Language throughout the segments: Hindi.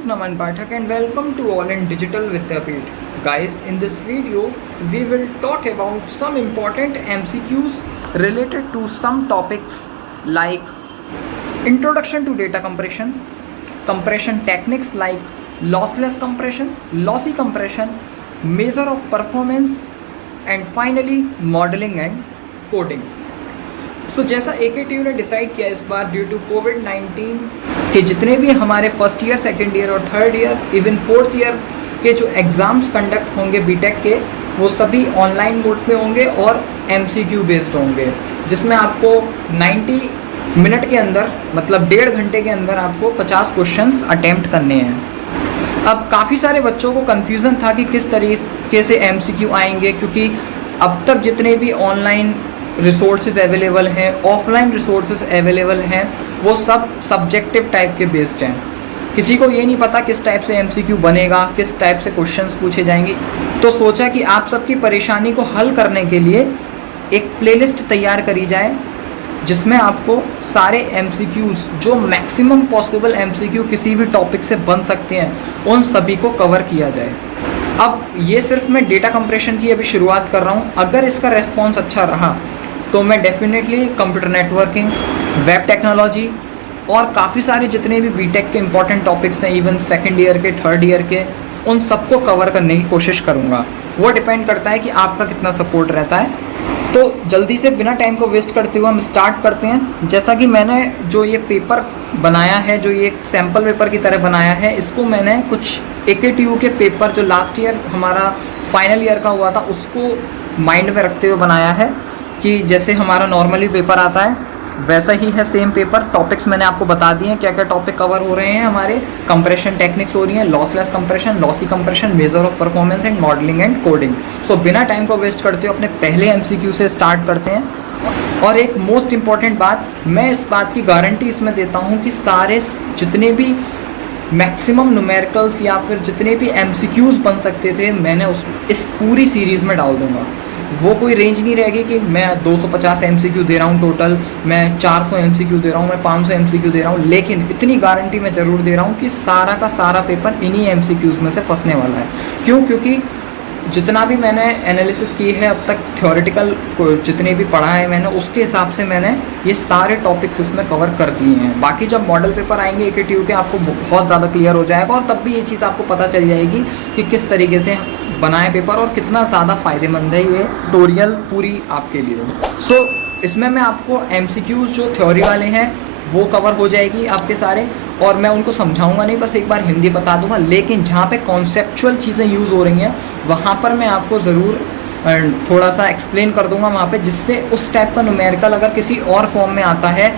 is Naman Pathak and welcome to All in Digital Vidyapeeth. Guys, in this video, we will talk about some important MCQs related to some topics like introduction to data compression, compression techniques like lossless compression, lossy compression, measure of performance, and finally modeling and coding. सो जैसा AKTU ने डिसाइड किया इस बार ड्यू टू कोविड-19 के जितने भी हमारे फर्स्ट ईयर, सेकेंड ईयर और third year even fourth year के जो एग्ज़ाम्स कंडक्ट होंगे बीटेक के, वो सभी ऑनलाइन मोड में होंगे और MCQ बेस्ड होंगे, जिसमें आपको 90 मिनट के अंदर मतलब 1.5 घंटे के अंदर आपको 50 क्वेश्चंस अटेम्प्ट करने हैं। अब काफ़ी सारे बच्चों को कन्फ्यूज़न था कि किस तरीके से MCQ आएंगे, क्योंकि अब तक जितने भी ऑनलाइन रिसोर्सेज अवेलेबल हैं, ऑफलाइन रिसोर्सेज अवेलेबल हैं, वो सब सब्जेक्टिव टाइप के बेस्ड हैं। किसी को ये नहीं पता किस टाइप से MCQ बनेगा, किस टाइप से क्वेश्चंस पूछे जाएंगे। तो सोचा कि आप सबकी परेशानी को हल करने के लिए एक प्लेलिस्ट तैयार करी जाए, जिसमें आपको सारे MCQs जो मैक्सिमम पॉसिबल MCQ किसी भी टॉपिक से बन सकते हैं, उन सभी को कवर किया जाए। अब ये सिर्फ मैं डेटा कंप्रेशन की अभी शुरुआत कर रहा हूँ। अगर इसका रेस्पॉन्स अच्छा रहा तो मैं definitely computer networking, web technology और काफ़ी सारे जितने भी बीटेक के इंपॉर्टेंट टॉपिक्स हैं, इवन सेकेंड ईयर के, थर्ड ईयर के, उन सबको कवर करने की कोशिश करूँगा। वो डिपेंड करता है कि आपका कितना सपोर्ट रहता है। तो जल्दी से बिना टाइम को वेस्ट करते हुए हम स्टार्ट करते हैं। जैसा कि मैंने जो ये पेपर बनाया है, जो ये एक सैम्पल पेपर की तरह बनाया है, इसको मैंने कुछ AKTU के पेपर जो लास्ट ईयर हमारा फाइनल ईयर का हुआ था, उसको माइंड में रखते हुए बनाया है कि जैसे हमारा नॉर्मली पेपर आता है वैसा ही है सेम पेपर। टॉपिक्स मैंने आपको बता दिए हैं, क्या क्या टॉपिक कवर हो रहे हैं हमारे। कंप्रेशन टेक्निक्स हो रही हैं, lossless compression, lossy compression, measure of performance and modelling and coding. So बिना टाइम को वेस्ट करते हुए अपने पहले MCQ से स्टार्ट करते हैं। और एक मोस्ट इम्पॉर्टेंट बात, मैं इस बात की गारंटी इसमें देता हूँ कि सारे जितने भी मैक्सिमम न्यूमेरिकल्स या फिर जितने भी MCQs बन सकते थे, मैंने इस पूरी सीरीज़ में डाल दूँगा। वो कोई रेंज नहीं रहेगी कि मैं 250 MCQ दे रहा हूँ टोटल, मैं 400 MCQ दे रहा हूँ, मैं 500 MCQ दे रहा हूँ, लेकिन इतनी गारंटी मैं ज़रूर दे रहा हूँ कि सारा का सारा पेपर इन्हीं MCQs में से फंसने वाला है। क्यों? क्योंकि जितना भी मैंने एनालिसिस की है अब तक, थ्योरेटिकल जितने भी पढ़ा है मैंने, उसके हिसाब से मैंने ये सारे टॉपिक्स इसमें कवर कर दिए हैं। बाकी जब मॉडल पेपर आएंगे AKTU के, आपको बहुत ज़्यादा क्लियर हो जाएगा और तब भी ये चीज़ आपको पता चल जाएगी कि किस तरीके से बनाए पेपर और कितना ज़्यादा फ़ायदेमंद है ये ट्यूटोरियल पूरी आपके लिए। सो इसमें मैं आपको MCQs जो थ्योरी वाले हैं वो कवर हो जाएगी आपके सारे, और मैं उनको समझाऊंगा नहीं, बस एक बार हिंदी बता दूंगा। लेकिन जहाँ पे कॉन्सेप्चुअल चीज़ें यूज़ हो रही हैं वहाँ पर मैं आपको ज़रूर थोड़ा सा एक्सप्लेन कर दूंगा वहाँ पे, जिससे उस टाइप का न्यूमेरिकल अगर किसी और फॉर्म में आता है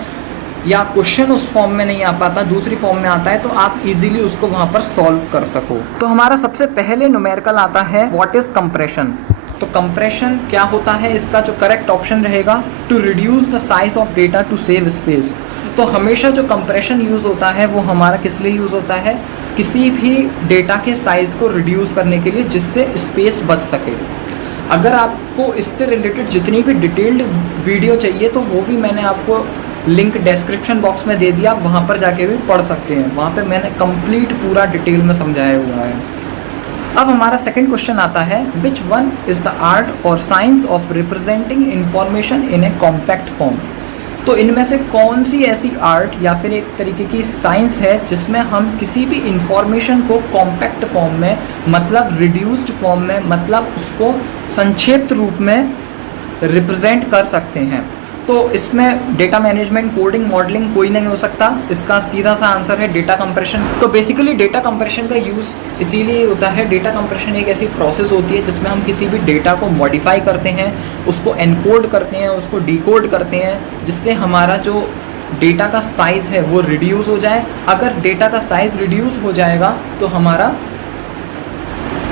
या क्वेश्चन उस फॉर्म में नहीं आ पाता, दूसरी फॉर्म में आता है, तो आप इजीली उसको वहाँ पर सॉल्व कर सको। तो हमारा सबसे पहले न्यूमेरिकल आता है व्हाट इज़ कंप्रेशन। तो कंप्रेशन क्या होता है, इसका जो करेक्ट ऑप्शन रहेगा, to reduce the size of data to save space. तो हमेशा जो कंप्रेशन यूज़ होता है वो हमारा किस लिए यूज़ होता है, किसी भी डेटा के साइज़ को रिड्यूस करने के लिए, जिससे स्पेस बच सके। अगर आपको इससे रिलेटेड जितनी भी डिटेल्ड वीडियो चाहिए तो वो भी मैंने आपको लिंक डिस्क्रिप्शन बॉक्स में दे दिया, आप वहाँ पर जाके भी पढ़ सकते हैं। वहाँ पे मैंने कंप्लीट पूरा डिटेल में समझाया हुआ है। अब हमारा सेकंड क्वेश्चन आता है, which one is the art और science of representing information in a compact form. तो इनमें से कौन सी ऐसी आर्ट या फिर एक तरीके की साइंस है जिसमें हम किसी भी इंफॉर्मेशन को कॉम्पैक्ट फॉर्म में, मतलब रिड्यूस्ड फॉर्म में, मतलब उसको संक्षिप्त रूप में रिप्रेजेंट कर सकते हैं। तो इसमें डेटा मैनेजमेंट, कोडिंग, मॉडलिंग कोई नहीं हो सकता। इसका सीधा सा आंसर है डेटा कंप्रेशन। तो बेसिकली डेटा कंप्रेशन का यूज़ इसीलिए होता है। डेटा कंप्रेशन एक ऐसी प्रोसेस होती है जिसमें हम किसी भी डेटा को मॉडिफाई करते हैं, उसको एनकोड करते हैं, उसको डिकोड करते हैं, जिससे हमारा जो डेटा का साइज़ है वो रिड्यूस हो जाए। अगर डेटा का साइज़ रिड्यूस हो जाएगा तो हमारा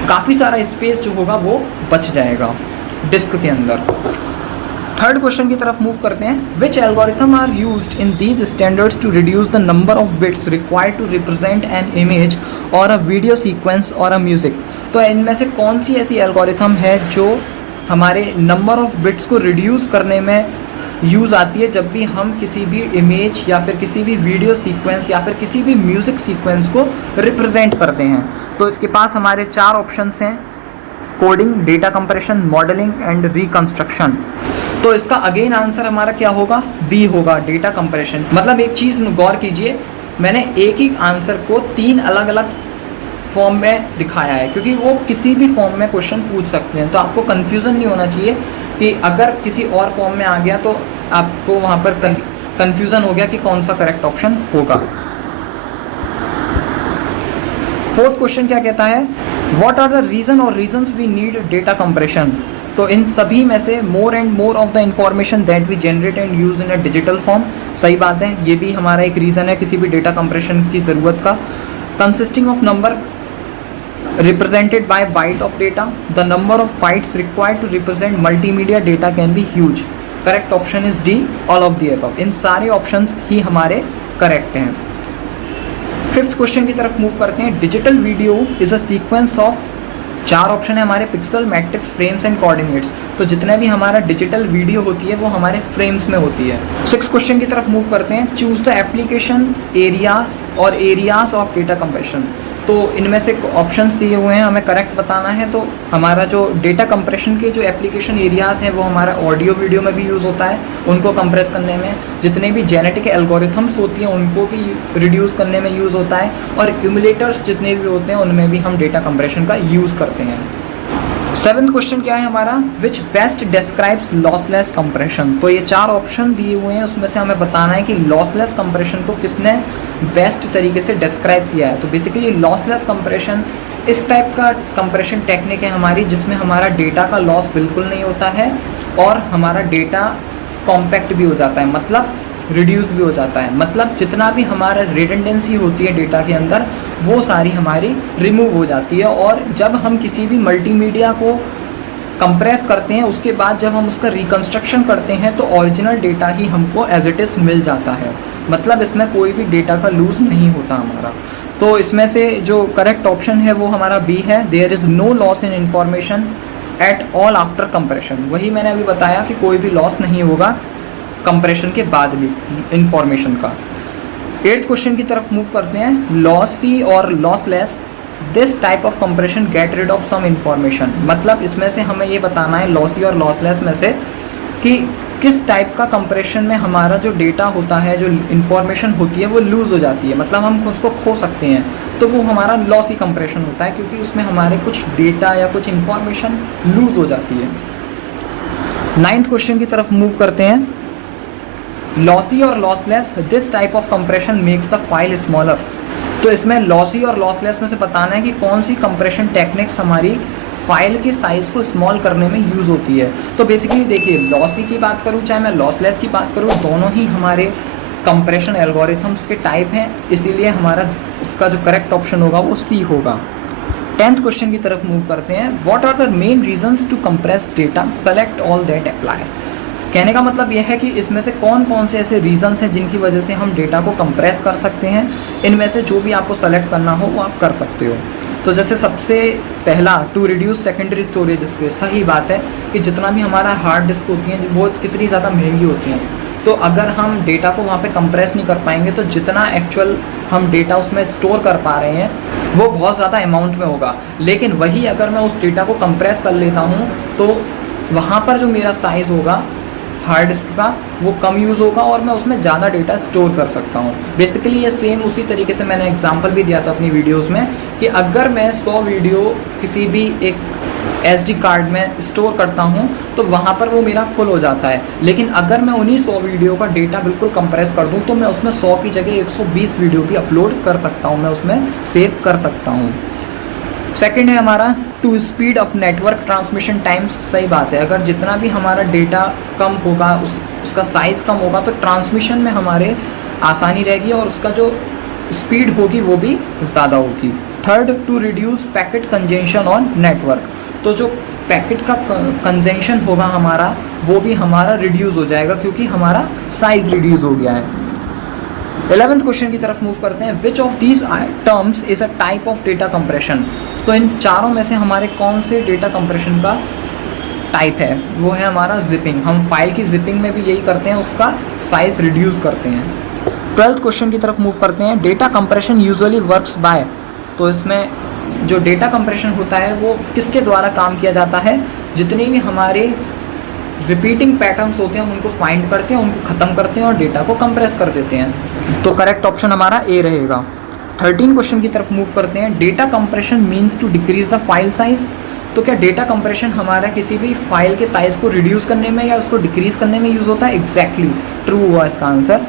काफ़ी सारा स्पेस जो होगा वो बच जाएगा डिस्क के अंदर। थर्ड क्वेश्चन की तरफ मूव करते हैं, which algorithm are used in these standards to reduce the number of bits required to represent an image or a video sequence और अ म्यूजिक। तो इनमें से कौन सी ऐसी एल्गोरिथम है जो हमारे नंबर ऑफ बिट्स को रिड्यूस करने में यूज़ आती है जब भी हम किसी भी इमेज या फिर किसी भी वीडियो सीक्वेंस या फिर किसी भी म्यूज़िक सीक्वेंस को रिप्रेजेंट करते हैं। तो इसके पास हमारे 4 ऑप्शंस हैं: coding, data compression, modelling and reconstruction. तो इसका अगेन आंसर हमारा क्या होगा? बी होगा, डेटा कंप्रेशन। मतलब एक चीज़ गौर कीजिए, मैंने एक ही आंसर को 3 अलग अलग फॉर्म में दिखाया है, क्योंकि वो किसी भी फॉर्म में क्वेश्चन पूछ सकते हैं। तो आपको कन्फ्यूज़न नहीं होना चाहिए कि अगर किसी और फॉर्म में आ गया तो आपको वहाँ पर कन्फ्यूज़न हो गया कि कौन सा करेक्ट ऑप्शन होगा। 4th क्वेश्चन क्या कहता है? व्हाट आर द रीज़न और reasons we need data compression. तो इन सभी में से more and more of the information that we generate and use in a digital form. सही बात है, ये भी हमारा एक रीज़न है किसी भी डेटा कंप्रेशन की ज़रूरत का। Consisting of number represented by byte of data, the number of bytes required to represent multimedia data can be huge. Correct option is D, all of the above. इन सारे ऑप्शंस ही हमारे करेक्ट हैं। 5th क्वेश्चन की तरफ मूव करते हैं। Digital video is a sequence of, 4 option है हमारे: pixel, matrix, frames and coordinates. तो जितने भी हमारा डिजिटल वीडियो होती है वो हमारे फ्रेम्स में होती है। 6th क्वेश्चन की तरफ मूव करते हैं। चूज द एप्लीकेशन एरिया और एरियाज ऑफ डेटा कंप्रेशन। तो इनमें से ऑप्शंस दिए हुए हैं, हमें करेक्ट बताना है। तो हमारा जो डेटा कंप्रेशन के जो एप्लीकेशन एरियाज़ हैं वो हमारा ऑडियो वीडियो में भी यूज़ होता है, उनको कंप्रेस करने में। जितने भी जेनेटिक एल्गोरिथम्स होती हैं उनको भी रिड्यूस करने में यूज़ होता है, और एक्यूमुलेटर्स जितने भी होते हैं उनमें भी हम डेटा कंप्रेशन का यूज़ करते हैं। 7th क्वेश्चन क्या है हमारा? विच बेस्ट डिस्क्राइब्स लॉसलेस कंप्रेशन। तो ये 4 ऑप्शन दिए हुए हैं, उसमें से हमें बताना है कि लॉसलेस कंप्रेशन को किसने बेस्ट तरीके से डिस्क्राइब किया है। तो बेसिकली लॉसलेस कंप्रेशन इस टाइप का कंप्रेशन टेक्निक है हमारी, जिसमें हमारा डेटा का लॉस बिल्कुल नहीं होता है और हमारा डेटा कॉम्पैक्ट भी हो जाता है, मतलब रिड्यूस भी हो जाता है। मतलब जितना भी हमारा रिडंडेंसी होती है डेटा के अंदर वो सारी हमारी रिमूव हो जाती है। और जब हम किसी भी मल्टीमीडिया को कंप्रेस करते हैं उसके बाद जब हम उसका रिकंस्ट्रक्शन करते हैं तो ओरिजिनल डेटा ही हमको एज इट इज़ मिल जाता है। मतलब इसमें कोई भी डेटा का लूज़ नहीं होता हमारा। तो इसमें से जो करेक्ट ऑप्शन है वो हमारा बी है, there is no loss in information at all after compression. वही मैंने अभी बताया कि कोई भी लॉस नहीं होगा कंप्रेशन के बाद भी इंफॉर्मेशन का। 8th क्वेश्चन की तरफ मूव करते हैं। लॉसी और lossless, this type of compression get rid of some information. मतलब इसमें से हमें ये बताना है लॉसी और लॉसलेस में से कि किस टाइप का कंप्रेशन में हमारा जो डेटा होता है, जो इंफॉर्मेशन होती है वो लूज़ हो जाती है, मतलब हम उसको खो सकते हैं। तो वो हमारा लॉसी कंप्रेशन होता है, क्योंकि उसमें हमारे कुछ डेटा या कुछ इंफॉर्मेशन लूज़ हो जाती है। 9th क्वेश्चन की तरफ मूव करते हैं। लॉसी और lossless, this type of compression makes the file smaller. तो इसमें लॉसी और लॉसलेस में से बताना है कि कौन सी कंप्रेशन टेक्निक्स हमारी फाइल के साइज़ को स्मॉल करने में यूज़ होती है। तो बेसिकली देखिए, लॉसी की बात करूँ चाहे मैं लॉसलेस की बात करूँ, दोनों ही हमारे कंप्रेशन एल्गोरिथम्स के टाइप हैं, इसीलिए हमारा इसका जो करेक्ट ऑप्शन होगा वो सी होगा। 10th क्वेश्चन की तरफ मूव करते हैं। What are the main reasons to compress data, select all that apply. कहने का मतलब यह है कि इसमें से कौन कौन से ऐसे रीजंस हैं जिनकी वजह से हम डेटा को कंप्रेस कर सकते हैं। इनमें से जो भी आपको सेलेक्ट करना हो वो आप कर सकते हो। तो जैसे सबसे पहला, to reduce secondary storage space. सही बात है कि जितना भी हमारा हार्ड डिस्क होती हैं वो कितनी ज़्यादा महंगी होती हैं, तो अगर हम डेटा को वहाँ पे कंप्रेस नहीं कर पाएंगे तो जितना एक्चुअल हम डेटा उसमें स्टोर कर पा रहे हैं वो बहुत ज़्यादा अमाउंट में होगा। लेकिन वही अगर मैं उस डेटा को कंप्रेस कर लेता हूँ तो वहाँ पर जो मेरा साइज़ होगा हार्ड डिस्क का वो कम यूज़ होगा और मैं उसमें ज़्यादा डेटा स्टोर कर सकता हूँ। बेसिकली ये सेम उसी तरीके से मैंने एग्जांपल भी दिया था अपनी वीडियोस में कि अगर मैं 100 वीडियो किसी भी एक SD कार्ड में स्टोर करता हूँ तो वहाँ पर वो मेरा फुल हो जाता है। लेकिन अगर मैं उन्हीं 100 वीडियो का डेटा बिल्कुल कंप्रेस कर दूँ तो मैं उसमें 100 की जगह 120 वीडियो भी अपलोड कर सकता हूँ, मैं उसमें सेव कर सकता हूँ। सेकंड है हमारा to speed up network transmission times. सही बात है, अगर जितना भी हमारा डेटा कम होगा उसका साइज़ कम होगा तो ट्रांसमिशन में हमारे आसानी रहेगी और उसका जो स्पीड होगी वो भी ज़्यादा होगी। Third, to reduce packet congestion on network. तो जो पैकेट का कंजेंशन होगा हमारा वो भी हमारा रिड्यूस हो जाएगा क्योंकि हमारा साइज़ रिड्यूस हो गया है। 11th क्वेश्चन की तरफ मूव करते हैं। Which of these terms is a type of data compression. तो इन चारों में से हमारे कौन से डेटा कंप्रेशन का टाइप है वो है हमारा जिपिंग। हम फाइल की जिपिंग में भी यही करते हैं, उसका साइज रिड्यूस करते हैं। 12th क्वेश्चन की तरफ मूव करते हैं। Data compression usually works by, तो इसमें जो डेटा कंप्रेशन होता है वो किसके द्वारा काम किया जाता है? जितने भी हमारे रिपीटिंग पैटर्न्स होते हैं हम उनको फाइंड करते हैं, उनको ख़त्म करते हैं और डेटा को कंप्रेस कर देते हैं। तो करेक्ट ऑप्शन हमारा ए रहेगा। 13 क्वेश्चन की तरफ मूव करते हैं। Data compression means to decrease the file size, तो क्या डेटा कंप्रेशन हमारा किसी भी फाइल के साइज को रिड्यूस करने में या उसको डिक्रीज करने में यूज़ होता है? एग्जैक्टली ट्रू हुआ इसका आंसर।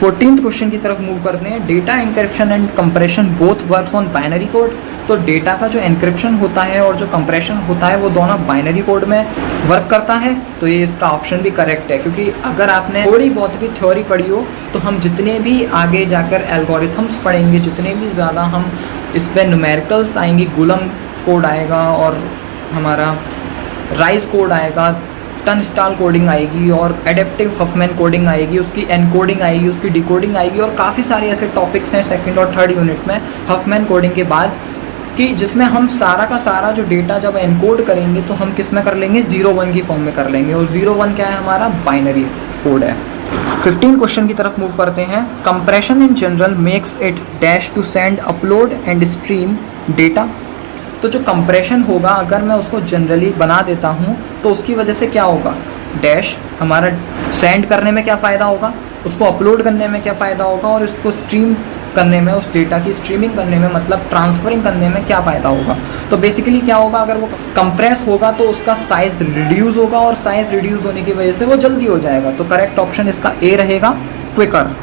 14th क्वेश्चन की तरफ मूव करते हैं। Data encryption and compression both works on binary code, तो डेटा का जो एनक्रिप्शन होता है और जो कंप्रेशन होता है वो दोनों बाइनरी कोड में वर्क करता है। तो ये इसका ऑप्शन भी करेक्ट है, क्योंकि अगर आपने थोड़ी बहुत भी थ्योरी पढ़ी हो तो हम जितने भी आगे जाकर एल्गोरिथम्स पढ़ेंगे, जितने भी ज़्यादा हम इस पर न्यूमेरिकल्स आएंगी, गुलम कोड आएगा और हमारा राइस कोड आएगा, टनस्टाल कोडिंग आएगी और एडेप्टिव हफमैन कोडिंग आएगी, उसकी एनकोडिंग आएगी, उसकी डिकोडिंग आएगी और काफ़ी सारे ऐसे टॉपिक्स हैं सेकंड और थर्ड यूनिट में हफमैन कोडिंग के बाद, कि जिसमें हम सारा का सारा जो डेटा जब एनकोड करेंगे तो हम किस में कर लेंगे? 0-1 की फॉर्म में कर लेंगे। और 0-1 क्या है? हमारा बाइनरी कोड है। 15 क्वेश्चन की तरफ मूव करते हैं। Compression in general makes it dash to send, upload and stream data, तो जो कंप्रेशन होगा अगर मैं उसको जनरली बना देता हूँ तो उसकी वजह से क्या होगा? डैश हमारा सेंड करने में क्या फ़ायदा होगा, उसको अपलोड करने में क्या फ़ायदा होगा और इसको स्ट्रीम करने में, उस डेटा की स्ट्रीमिंग करने में मतलब ट्रांसफरिंग करने में क्या फ़ायदा होगा? तो बेसिकली क्या होगा, अगर वो कंप्रेस होगा तो उसका साइज़ रिड्यूस होगा और साइज़ रिड्यूस होने की वजह से वो जल्दी हो जाएगा। तो करेक्ट ऑप्शन इसका ए रहेगा, क्विकर।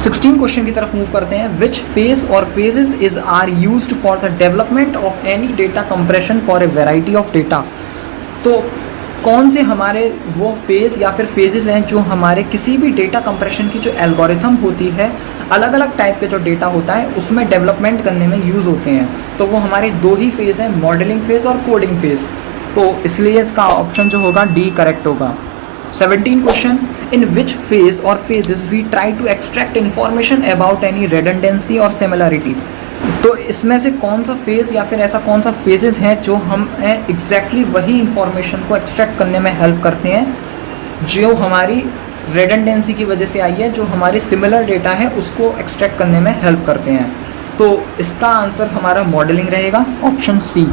16 क्वेश्चन की तरफ मूव करते हैं। विच फेज और phases is are used for the development of any data compression for a variety of data, तो कौन से हमारे वो फेज़ या फिर फेजेस हैं जो हमारे किसी भी डेटा कंप्रेशन की जो एल्गोरिथम होती है, अलग अलग टाइप के जो डेटा होता है उसमें डेवलपमेंट करने में यूज़ होते हैं। तो वो हमारे दो ही फेज़ हैं, मॉडलिंग फेज़ और कोडिंग फेज़। तो इसलिए इसका ऑप्शन जो होगा डी करेक्ट होगा। 17 क्वेश्चन। इन विच फेज और phases we try to extract information about any redundancy or similarity, तो इसमें से कौन सा फेज़ या फिर ऐसा कौन सा फेजेस हैं जो हम एग्जैक्टली वही इंफॉर्मेशन को एक्सट्रैक्ट करने में हेल्प करते हैं जो हमारी रेडंडेंसी की वजह से आई है, जो हमारी सिमिलर डेटा है उसको एक्सट्रैक्ट करने में हेल्प करते हैं। तो इसका आंसर हमारा मॉडलिंग रहेगा, ऑप्शन सी।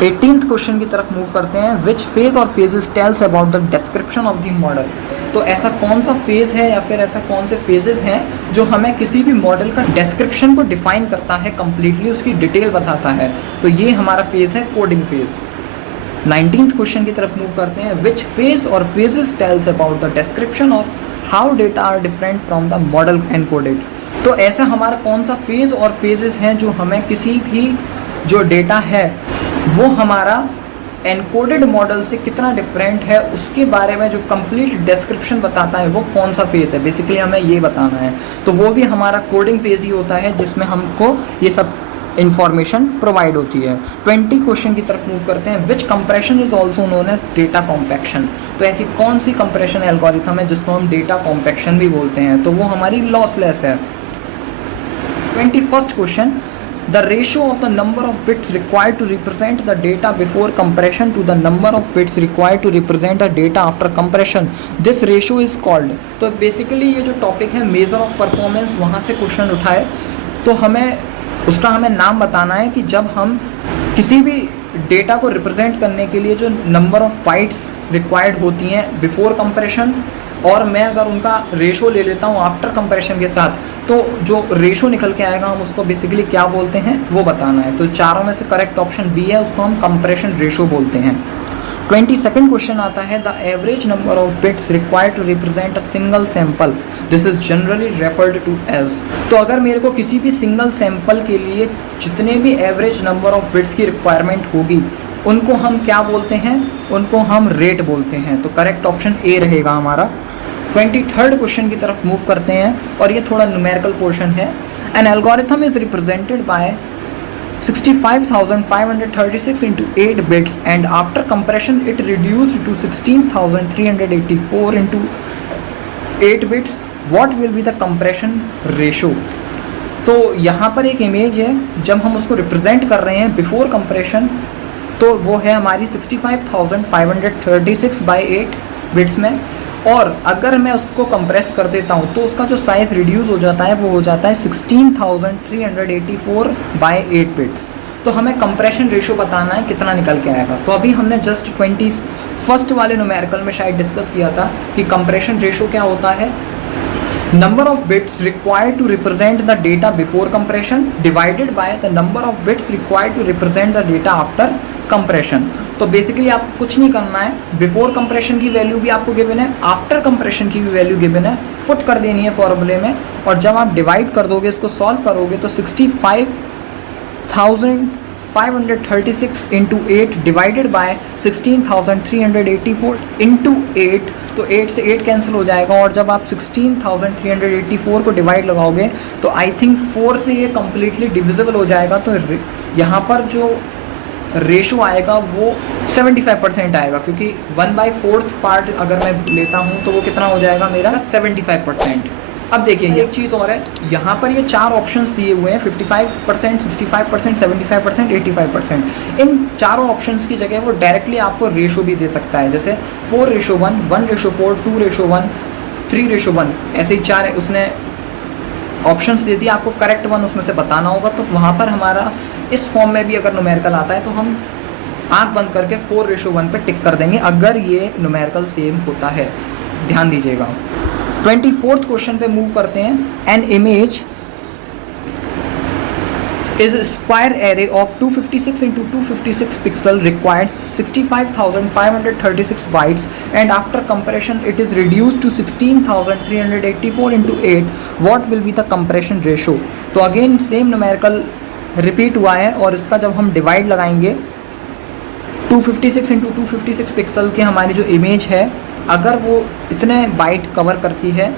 18th क्वेश्चन की तरफ मूव करते हैं। विच फेज और phases tells about the description of the model, तो ऐसा कौन सा फेज़ है या फिर ऐसा कौन से फेजेस हैं जो हमें किसी भी मॉडल का डिस्क्रिप्शन को डिफाइन करता है, कम्प्लीटली उसकी डिटेल बताता है। तो ये हमारा फेज़ है कोडिंग फेज़। 19th क्वेश्चन की तरफ मूव करते हैं। विच फेज और phases tells about the description of how data are different from the model encoded, तो ऐसा हमारा कौन सा फेज़ और फेजेस हैं जो हमें किसी भी जो डेटा है वो हमारा एनकोडेड मॉडल से कितना डिफरेंट है उसके बारे में जो कंप्लीट डिस्क्रिप्शन बताता है वो कौन सा फेज़ है, बेसिकली हमें ये बताना है। तो वो भी हमारा कोडिंग फेज़ ही होता है जिसमें हमको ये सब इंफॉर्मेशन प्रोवाइड होती है। 20 क्वेश्चन की तरफ मूव करते हैं। Which compression is also known as data compaction, तो ऐसी कौन सी कंप्रेशन एल्गोरिथम है जिसको हम डेटा कॉम्पैक्शन भी बोलते हैं, तो वो हमारी लॉसलेस है। 21st question. The ratio of the number of bits required to represent the data before compression to the number of bits required to represent the data after compression, this ratio is called, तो बेसिकली ये जो टॉपिक है मेजर ऑफ परफॉर्मेंस, वहाँ से क्वेश्चन उठाए तो हमें उसका हमें नाम बताना है कि जब हम किसी भी डेटा को रिप्रेजेंट करने के लिए जो नंबर ऑफ बाइट्स रिक्वायर्ड होती हैं बिफोर कंप्रेशन और मैं अगर उनका रेशो ले लेता हूँ आफ्टर कंप्रेशन के साथ, तो जो रेशो निकल के आएगा हम उसको बेसिकली क्या बोलते हैं वो बताना है। तो चारों में से करेक्ट ऑप्शन बी है, उसको हम कंप्रेशन रेशो बोलते हैं। 22nd क्वेश्चन आता है। The average number of bits required to represent a single sample, this is generally referred to as, तो अगर मेरे को किसी भी सिंगल सैंपल के लिए जितने भी एवरेज नंबर ऑफ बिट्स की रिक्वायरमेंट होगी उनको हम क्या बोलते हैं, उनको हम रेट बोलते हैं। तो करेक्ट ऑप्शन ए रहेगा हमारा। 23rd क्वेश्चन की तरफ मूव करते हैं और ये थोड़ा न्यूमेरिकल पोर्शन है। An algorithm is represented by 65,536 into 8 bits and after compression it reduced to 16,384 into 8 bits. What will be the compression ratio? तो यहाँ पर एक इमेज है, जब हम उसको रिप्रेजेंट कर रहे हैं बिफोर कंप्रेशन तो वो है हमारी 65,536/8 बिट्स में। और अगर मैं उसको कंप्रेस कर देता हूँ तो उसका जो साइज़ रिड्यूस हो जाता है वो हो जाता है 16,384/8 बिट्स। तो हमें कंप्रेशन रेशो बताना है कितना निकल के आएगा। तो अभी हमने जस्ट 21st वाले न्यूमेरिकल में शायद डिस्कस किया था कि कंप्रेशन रेशो क्या होता है, number of bits required to represent the data before compression divided by the number of bits required to represent the data after compression। तो बेसिकली आपको कुछ नहीं करना है, बिफोर कंप्रेशन की वैल्यू भी आपको गिवन है, आफ्टर कंप्रेशन की भी वैल्यू गिवन है, पुट कर देनी है फॉर्मूले में। और जब आप डिवाइड कर दोगे, इसको सॉल्व करोगे तो 65,536 इंटू 8 डिवाइडेड बाय 16,384 इंटू 8, तो 8 से 8 कैंसिल हो जाएगा। और जब आप 16,384 को डिवाइड लगाओगे तो आई थिंक 4 से ये कम्प्लीटली डिविजिबल हो जाएगा। तो यहाँ पर जो रेशो आएगा वो 75% आएगा, क्योंकि 1/4 पार्ट अगर मैं लेता हूँ तो वो कितना हो जाएगा मेरा 75%। अब देखिए एक चीज़ और है, यहाँ पर ये 4 ऑप्शंस दिए हुए हैं 55%, 65%, 75%, 85%। इन चारों ऑप्शंस की जगह वो डायरेक्टली आपको रेशो भी दे सकता है, जैसे 4:1, 1:4, 2:1, 3:1, ऐसे ही 4 उसने ऑप्शंस दे दिए। आपको करेक्ट वन उसमें से बताना होगा। तो वहाँ पर हमारा इस फॉर्म में भी अगर न्यूमेरिकल आता है तो हम आँख बंद करके 4:1 पे टिक कर देंगे अगर ये न्यूमेरिकल सेम होता है। ध्यान दीजिएगा। 24th क्वेश्चन पे मूव करते हैं। An image is a square array of 256 into 256 pixel requires 65,536 bytes and after compression it is reduced to 16,384 into 8. What will be the compression ratio? तो अगेन सेम न्यूमेरिकल रिपीट हुआ है और इसका जब हम डिवाइड लगाएंगे 256 into 256 पिक्सल की हमारी जो इमेज है, अगर वो इतने बाइट कवर करती है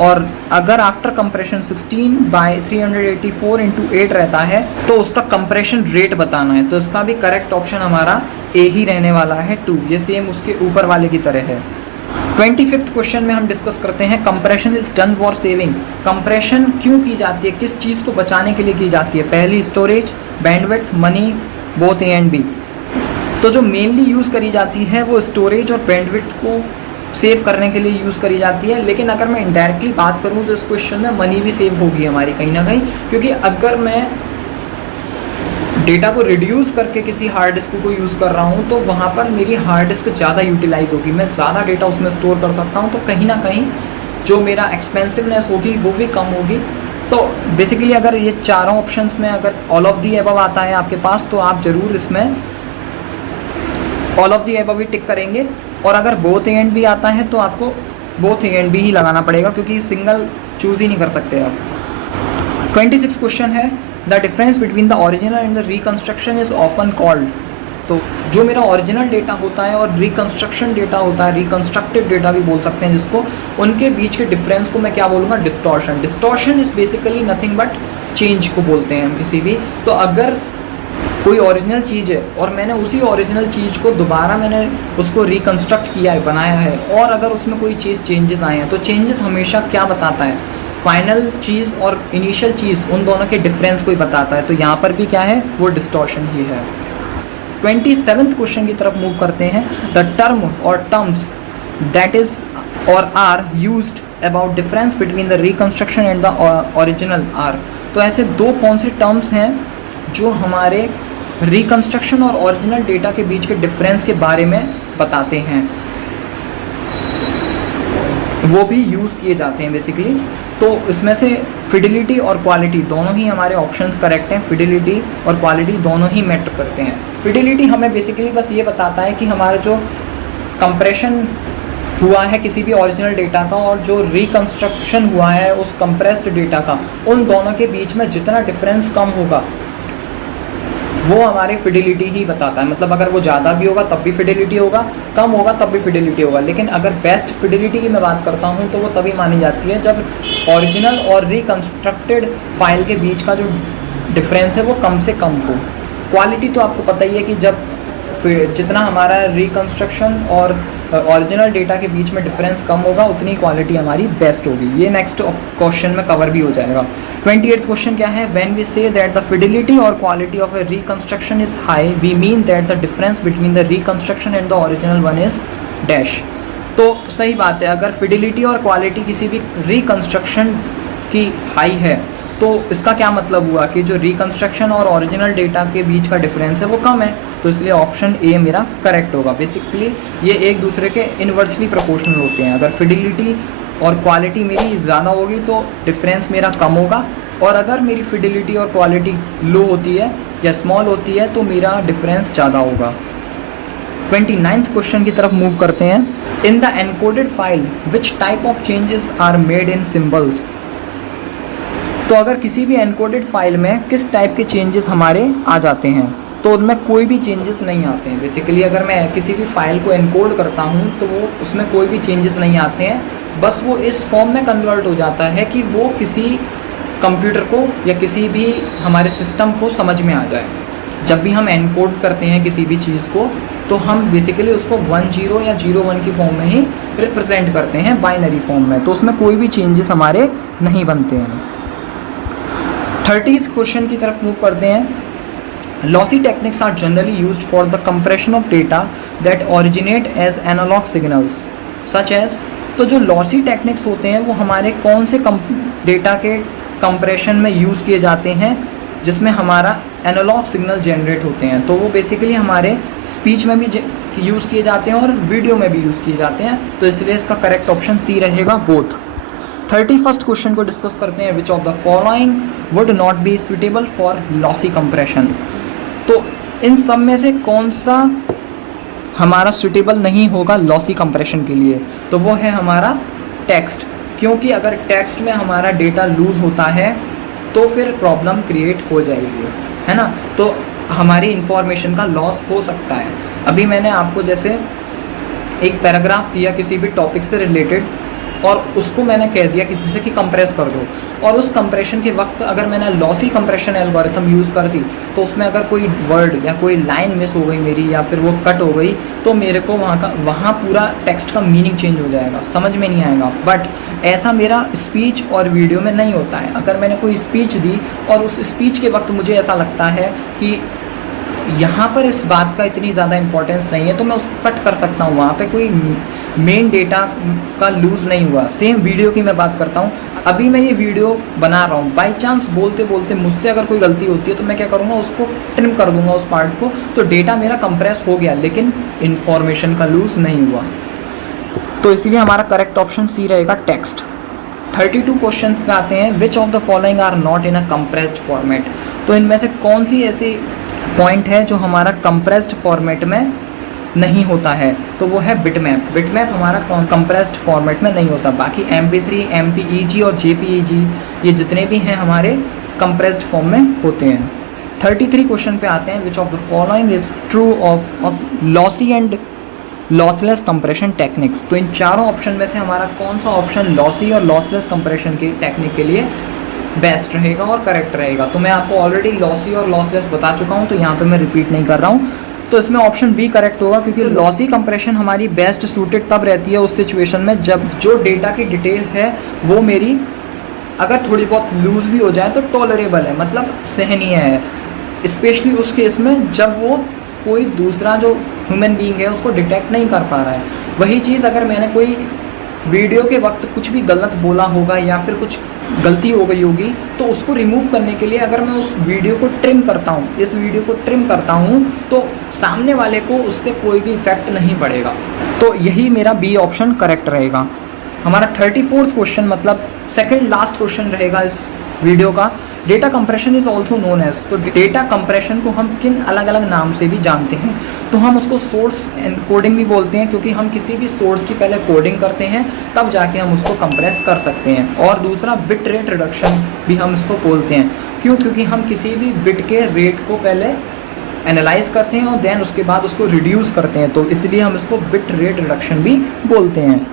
और अगर आफ्टर कंप्रेशन 16/384 इंटू 8 रहता है तो उसका कंप्रेशन रेट बताना है। तो इसका भी करेक्ट ऑप्शन हमारा ए ही रहने वाला है 2। ये सेम उसके ऊपर वाले की तरह है। 25th क्वेश्चन में हम डिस्कस करते हैं compression is done for saving. Compression क्यों की जाती है, किस चीज़ को बचाने के लिए की जाती है? पहली storage, bandwidth, money, both A and B. तो जो मेनली यूज़ करी जाती है वो स्टोरेज और बैंडविड्थ को सेव करने के लिए यूज़ करी जाती है। लेकिन अगर मैं इनडायरेक्टली बात करूँ तो इस क्वेश्चन में मनी भी सेव होगी हमारी कहीं ना कहीं, क्योंकि अगर मैं डेटा को रिड्यूस करके किसी हार्ड डिस्क को यूज़ कर रहा हूँ तो वहाँ पर मेरी हार्ड डिस्क ज़्यादा यूटिलाइज होगी, मैं ज़्यादा डेटा उसमें स्टोर कर सकता हूँ। तो कहीं ना कहीं जो मेरा एक्सपेंसिवनेस होगी वो भी कम होगी। तो बेसिकली अगर ये चारों ऑप्शंस में अगर ऑल ऑफ दी अबव आता है आपके पास तो आप ज़रूर इसमें ऑल ऑफ दी अबव ही टिक करेंगे। और अगर बोथ ए एंड बी आता है तो आपको बोथ ए एंड बी ही लगाना पड़ेगा, क्योंकि सिंगल चूज़ ही नहीं कर सकते आप। 26 क्वेश्चन है the difference between the original and the reconstruction is often called. तो जो मेरा ओरिजिनल डेटा होता है और रिकन्स्ट्रक्शन डेटा होता है, रिकन्स्ट्रक्टेड डेटा भी बोल सकते हैं जिसको, उनके बीच के डिफरेंस को मैं क्या बोलूँगा? Distortion. Distortion is basically nothing but change को बोलते हैं हम किसी भी। तो अगर कोई ओरिजिनल चीज़ है और मैंने उसी ओरिजिनल चीज़ को दोबारा मैंने उसको रिकन्स्ट्रक्ट किया है, बनाया है, और अगर उसमें कोई चीज़ चेंजेस आए हैं तो चेंजेस हमेशा क्या बताता है? फाइनल चीज़ और इनिशियल चीज़, उन दोनों के डिफरेंस को ही बताता है। तो यहाँ पर भी क्या है? वो डिस्टॉर्शन ही है। 27th क्वेश्चन की तरफ मूव करते हैं। द टर्म और टर्म्स दैट इज और are used about difference between the reconstruction and the original are. तो ऐसे दो कौन से टर्म्स हैं जो हमारे रिकन्स्ट्रक्शन और ओरिजिनल डेटा के बीच के डिफरेंस के बारे में बताते हैं, वो भी यूज़ किए जाते हैं बेसिकली। तो इसमें से फिडिलिटी और क्वालिटी दोनों ही हमारे ऑप्शंस करेक्ट हैं। फिडिलिटी और क्वालिटी दोनों ही मैटर करते हैं। फिडिलिटी हमें बेसिकली बस ये बताता है कि हमारा जो कंप्रेशन हुआ है किसी भी ओरिजिनल डेटा का और जो रिकन्स्ट्रक्शन हुआ है उस कंप्रेस्ड डेटा का, उन दोनों के बीच में जितना डिफरेंस कम होगा वो हमारी फिडिलिटी ही बताता है। मतलब अगर वो ज़्यादा भी होगा तब भी फिडिलिटी होगा, कम होगा तब भी फिडिलिटी होगा। लेकिन अगर बेस्ट फिडिलिटी की मैं बात करता हूँ तो वो तभी मानी जाती है जब ओरिजिनल और रिकन्स्ट्रक्टेड फाइल के बीच का जो डिफरेंस है वो कम से कम हो। क्वालिटी तो आपको पता ही है कि जब जितना हमारा रिकन्स्ट्रक्शन और ओरिजिनल डेटा के बीच में डिफरेंस कम होगा उतनी क्वालिटी हमारी बेस्ट होगी। ये नेक्स्ट क्वेश्चन में कवर भी हो जाएगा। 28th क्वेश्चन क्या है, when we say that the fidelity or quality of a reconstruction is high we mean that the difference between the reconstruction and the original one is dash. तो सही बात है, अगर फिडिलिटी और क्वालिटी किसी भी रिकंस्ट्रक्शन की हाई है तो इसका क्या मतलब हुआ कि जो रिकंस्ट्रक्शन और ओरिजिनल डेटा के बीच का डिफरेंस है वो कम है, तो इसलिए ऑप्शन ए मेरा करेक्ट होगा। बेसिकली ये एक दूसरे के इन्वर्सली प्रोपोर्शनल होते हैं। अगर फिडिलिटी और क्वालिटी मेरी ज़्यादा होगी तो डिफरेंस मेरा कम होगा, और अगर मेरी फिडिलिटी और क्वालिटी लो होती है या स्मॉल होती है तो मेरा डिफरेंस ज़्यादा होगा। 29th क्वेश्चन की तरफ मूव करते हैं। In the encoded file which type of changes are made in symbols. तो अगर किसी भी एनकोडेड फाइल में किस टाइप के चेंजेस हमारे आ जाते हैं, तो उनमें कोई भी चेंजेस नहीं आते हैं। बेसिकली अगर मैं किसी भी फाइल को एनकोड करता हूँ तो वो उसमें कोई भी चेंजेस नहीं आते हैं, बस वो इस फॉर्म में कन्वर्ट हो जाता है कि वो किसी कंप्यूटर को या किसी भी हमारे सिस्टम को समझ में आ जाए। जब भी हम एनकोड करते हैं किसी भी चीज़ को तो हम बेसिकली उसको 10 या 01 की फॉर्म में ही रिप्रेजेंट करते हैं, बाइनरी फॉर्म में, तो उसमें कोई भी चेंजेस हमारे नहीं बनते हैं। 30th क्वेश्चन की तरफ मूव करते हैं। Lossy techniques are generally used for the compression of data that originate as analog signals such as. तो जो लॉसी टेक्निक्स होते हैं वो हमारे कौन से डेटा के कंप्रेशन में यूज़ किए जाते हैं जिसमें हमारा एनालॉग सिग्नल जनरेट होते हैं। तो वो बेसिकली हमारे स्पीच में भी यूज़ किए जाते हैं और वीडियो में भी यूज़ किए जाते हैं, तो इसलिए इसका करेक्ट ऑप्शन सी रहेगा, बोथ। 31st क्वेश्चन को डिस्कस करते हैं। Which of the following would not be suitable for lossy compression. तो इन सब में से कौन सा हमारा सुटेबल नहीं होगा लॉसी कंप्रेशन के लिए, तो वो है हमारा टेक्स्ट, क्योंकि अगर टेक्स्ट में हमारा डेटा लूज होता है तो फिर प्रॉब्लम क्रिएट हो जाएगी, है ना। तो हमारी इंफॉर्मेशन का लॉस हो सकता है। अभी मैंने आपको जैसे एक पैराग्राफ दिया किसी भी टॉपिक से रिलेटेड और उसको मैंने कह दिया किसी से कि कंप्रेस कर दो, और उस कंप्रेशन के वक्त अगर मैंने लॉसी कंप्रेशन एल्गोरिथम यूज़ कर दी तो उसमें अगर कोई वर्ड या कोई लाइन मिस हो गई मेरी या फिर वो कट हो गई तो मेरे को वहाँ पूरा टेक्स्ट का मीनिंग चेंज हो जाएगा, समझ में नहीं आएगा। बट ऐसा मेरा स्पीच और वीडियो में नहीं होता है। अगर मैंने कोई स्पीच दी और उस स्पीच के वक्त मुझे ऐसा लगता है कि यहाँ पर इस बात का इतनी ज़्यादा इंपॉर्टेंस नहीं है तो मैं उसको कट कर सकता हूँ, वहाँ पे कोई मेन डेटा का लूज़ नहीं हुआ। सेम वीडियो की मैं बात करता हूँ, अभी मैं ये वीडियो बना रहा हूँ, बाई चांस बोलते बोलते मुझसे अगर कोई गलती होती है तो मैं क्या करूँगा, उसको ट्रिम कर दूँगा उस पार्ट को, तो डेटा मेरा कंप्रेस हो गया लेकिन इन्फॉर्मेशन का लूज़ नहीं हुआ। तो इसीलिए हमारा करेक्ट ऑप्शन सी रहेगा, टेक्स्ट। 32 क्वेश्चन पे आते हैं। Which of the following are not in a compressed format. तो इनमें से कौन सी ऐसी पॉइंट है जो हमारा कंप्रेस्ड फॉर्मेट में नहीं होता है, तो वो है बिटमैप। बिटमैप हमारा कंप्रेस्ड फॉर्मेट में नहीं होता। बाकी MP3, MPEG और JPEG ये जितने भी हैं हमारे कंप्रेस्ड फॉर्म में होते हैं। 33 क्वेश्चन पे आते हैं। Which of the following is true of lossy and lossless compression techniques. तो इन चारों ऑप्शन में से हमारा कौन सा ऑप्शन लॉसी और लॉसलेस कंप्रेशन की टेक्निक के लिए बेस्ट रहेगा और करेक्ट रहेगा। तो मैं आपको ऑलरेडी लॉसी और लॉसलेस बता चुका हूँ, तो यहाँ पे मैं रिपीट नहीं कर रहा हूँ। तो इसमें ऑप्शन बी करेक्ट होगा, क्योंकि लॉसी कंप्रेशन हमारी बेस्ट सूटेड तब रहती है उस सिचुएशन में जब जो डेटा की डिटेल है वो मेरी अगर थोड़ी बहुत लूज़ भी हो जाए तो टॉलरेबल है, मतलब सहनीय है। स्पेशली उस केस में जब वो कोई दूसरा जो ह्यूमन बीइंग है उसको डिटेक्ट नहीं कर पा रहा है। वही चीज़ अगर मैंने कोई वीडियो के वक्त कुछ भी गलत बोला होगा या फिर कुछ गलती हो गई होगी तो उसको रिमूव करने के लिए अगर मैं उस वीडियो को ट्रिम करता हूँ, इस वीडियो को ट्रिम करता हूँ, तो सामने वाले को उससे कोई भी इफेक्ट नहीं पड़ेगा। तो यही मेरा बी ऑप्शन करेक्ट रहेगा। हमारा 34th क्वेश्चन मतलब सेकंड लास्ट क्वेश्चन रहेगा इस वीडियो का। Data compression is also known as. तो डेटा कंप्रेशन को हम किन अलग अलग नाम से भी जानते हैं, तो हम उसको सोर्स एनकोडिंग भी बोलते हैं, क्योंकि हम किसी भी सोर्स की पहले कोडिंग करते हैं तब जाके हम उसको कंप्रेस कर सकते हैं। और दूसरा बिट रेट रिडक्शन भी हम इसको बोलते हैं। क्यों? क्योंकि हम किसी भी बिट के रेट को पहले एनालाइज करते हैं और देन उसके बाद उसको रिड्यूस करते हैं, तो इसलिए हम इसको बिट रेट रिडक्शन भी बोलते हैं।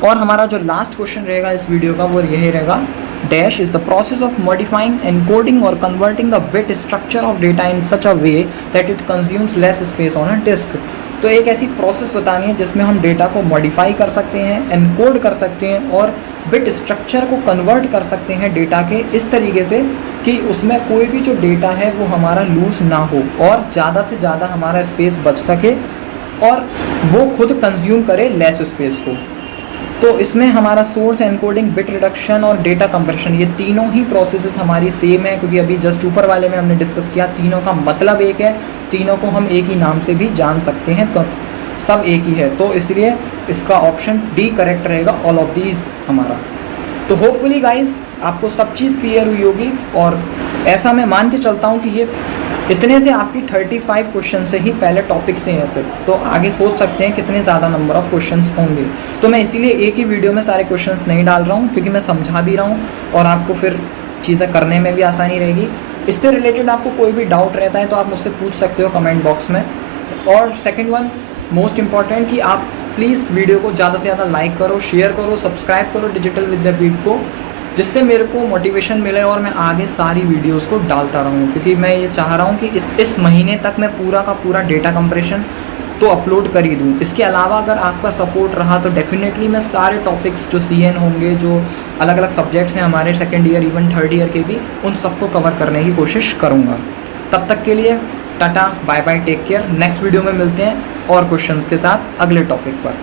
और हमारा जो लास्ट क्वेश्चन रहेगा इस वीडियो का वो यही रहेगा, dash is the process of modifying encoding or converting the bit structure of data in such a way that it consumes less space on a disk. तो एक ऐसी प्रोसेस बतानी है जिसमें हम डेटा को मॉडिफाई कर सकते हैं, एनकोड कर सकते हैं और बिट स्ट्रक्चर को कन्वर्ट कर सकते हैं डेटा के इस तरीके से कि उसमें कोई भी जो डेटा है वो हमारा लूज़ ना हो और ज़्यादा से ज़्यादा हमारा स्पेस बच सके और वो खुद कंज्यूम करे लेस स्पेस को। तो इसमें हमारा सोर्स एनकोडिंग, बिट रिडक्शन और डेटा कंप्रेशन, ये तीनों ही प्रोसेसेस हमारी सेम है, क्योंकि अभी जस्ट ऊपर वाले में हमने डिस्कस किया तीनों का मतलब एक है, तीनों को हम एक ही नाम से भी जान सकते हैं, तो सब एक ही है। तो इसलिए इसका ऑप्शन डी करेक्ट रहेगा, ऑल ऑफ दीज हमारा। तो होपफुली गाइज आपको सब चीज़ क्लियर हुई होगी और ऐसा मैं मान के चलता हूँ कि ये इतने से आपकी 35 क्वेश्चन से ही पहले टॉपिक से हैं सिर्फ, तो आगे सोच सकते हैं कितने ज़्यादा नंबर ऑफ़ क्वेश्चंस होंगे। तो मैं इसीलिए एक ही वीडियो में सारे क्वेश्चंस नहीं डाल रहा हूँ, क्योंकि मैं समझा भी रहा हूँ और आपको फिर चीज़ें करने में भी आसानी रहेगी। इससे रिलेटेड आपको कोई भी डाउट रहता है तो आप मुझसे पूछ सकते हो कमेंट बॉक्स में। और सेकेंड वन मोस्ट इम्पॉर्टेंट कि आप प्लीज़ वीडियो को ज़्यादा से ज़्यादा लाइक करो, शेयर करो, सब्सक्राइब करो डिजिटल विद्यापीठ को, जिससे मेरे को मोटिवेशन मिले और मैं आगे सारी वीडियोस को डालता रहूँ, क्योंकि मैं ये चाह रहा हूँ कि इस महीने तक मैं पूरा का पूरा डेटा कंप्रेशन तो अपलोड कर ही दूँ। इसके अलावा अगर आपका सपोर्ट रहा तो डेफिनेटली मैं सारे टॉपिक्स जो CN होंगे, जो अलग अलग सब्जेक्ट्स हैं हमारे second year even third year के भी, उन सबको कवर करने की कोशिश करूँगा। तब तक के लिए tata, bye bye, take care. Next video में मिलते हैं और क्वेश्चंस के साथ अगले टॉपिक पर।